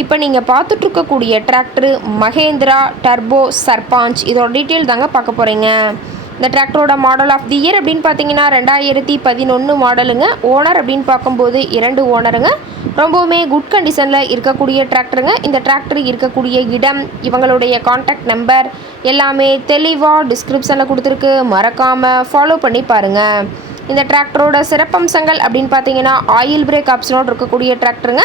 இப்போ நீங்கள் பார்த்துட்ருக்கக்கூடிய டிராக்டரு மகேந்திரா டர்போ சர்பாஞ்ச் இதோட டீட்டெயில் தாங்க பார்க்க போகிறீங்க இந்த டிராக்டரோட மாடல் ஆஃப் தி இயர் அப்படின்னு பார்த்தீங்கன்னா ரெண்டாயிரத்தி பதினொன்று மாடலுங்க ஓனர் அப்படின்னு பார்க்கும்போது இரண்டு ஓனருங்க ரொம்பவுமே குட் கண்டிஷனில் இருக்கக்கூடிய டிராக்டருங்க இந்த டிராக்டர் இருக்கக்கூடிய இடம் இவங்களுடைய காண்டாக்ட் நம்பர் எல்லாமே தெளிவாக டிஸ்கிரிப்ஷனில் கொடுத்துருக்கு. மறக்காமல் ஃபாலோ பண்ணி பாருங்கள் இந்த டிராக்டரோட சிறப்பம்சங்கள் அப்படின்னு பார்த்தீங்கன்னா ஆயில் பிரேக் ஆப்ஷனோடு இருக்கக்கூடிய டிராக்டருங்க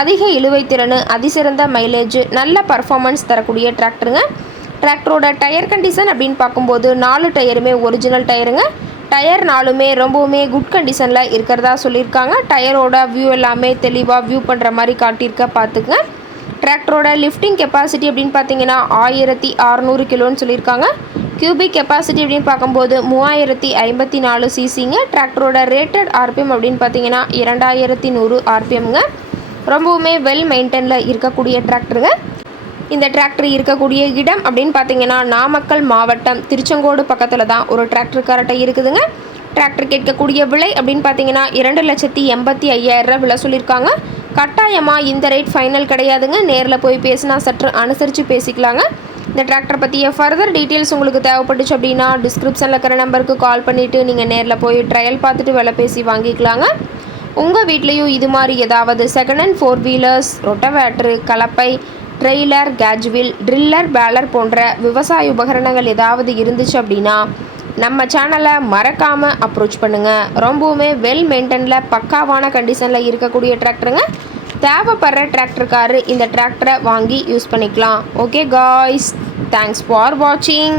அதிக இழுவை திறன் அதிசிறந்த மைலேஜ் நல்ல பர்ஃபார்மன்ஸ் தரக்கூடிய டிராக்டருங்க டிராக்டரோட டயர் கண்டிஷன் அப்படின்னு பார்க்கும்போது நாலு டயருமே ஒரிஜினல் டயருங்க டயர் நாலுமே ரொம்பவுமே குட் கண்டிஷனில் இருக்கிறதா சொல்லியிருக்காங்க. டயரோட வியூ எல்லாமே தெளிவாக வியூ பண்ணுற மாதிரி காட்டியிருக்க பார்த்துக்குங்க. டிராக்டரோட லிஃப்டிங் கெப்பாசிட்டி அப்படின்னு பார்த்தீங்கன்னா ஆயிரத்தி அறநூறு கிலோன்னு சொல்லியிருக்காங்க. கியூபிக் கெப்பாசிட்டி அப்படின்னு பார்க்கும்போது மூவாயிரத்தி ஐம்பத்தி நாலு சிசிங்க டிராக்டரோட ரேட்டட் ஆர்பிஎம் அப்படின்னு பார்த்தீங்கன்னா இரண்டாயிரத்தி நூறு ஆர்பிஎம்ங்க ரொம்பவுமே வெல் மெயின்டெனில் இருக்கக்கூடிய டிராக்டருங்க இந்த டிராக்டர் இருக்கக்கூடிய இடம் அப்படின்னு பார்த்தீங்கன்னா நாமக்கல் மாவட்டம் திருச்செங்கோடு பக்கத்தில் தான் ஒரு டிராக்டர் கரெக்டாக இருக்குதுங்க. டிராக்டர் கேட்கக்கூடிய விலை அப்படின்னு பார்த்தீங்கன்னா இரண்டு லட்சத்தி எண்பத்தி ஐயாயிரம் விலை சொல்லியிருக்காங்க. கட்டாயமாக இந்த ரேட் ஃபைனல் கிடையாதுங்க. நேரில் போய் பேசினா சற்று அனுசரித்து பேசிக்கலாங்க. இந்த டிராக்டர் பற்றிய ஃபர்தர் டீட்டெயில்ஸ் உங்களுக்கு தேவைப்பட்டுச்சு அப்படின்னா டிஸ்கிரிப்ஷனில் இருக்கிற நம்பருக்கு கால் பண்ணிவிட்டு நீங்கள் நேரில் போய் ட்ரையல் பார்த்துட்டு விலை பேசி வாங்கிக்கலாங்க. உங்கள் வீட்லேயும் இது மாதிரி ஏதாவது second hand four wheelers rotavator கலப்பை trailer cage wheel driller baler போன்ற விவசாய உபகரணங்கள் ஏதாவது இருந்துச்சு அப்படின்னா நம்ம சேனலை மறக்காமல் அப்ரோச் பண்ணுங்கள் ரொம்பவுமே வெல் மெயின்டெனில் பக்காவான கண்டிஷனில் இருக்கக்கூடிய டிராக்டருங்க தேவைப்படுற டிராக்டருக்காரு இந்த டிராக்டரை வாங்கி யூஸ் பண்ணிக்கலாம். ஓகே காய்ஸ் தேங்க்ஸ் ஃபார் வாட்சிங்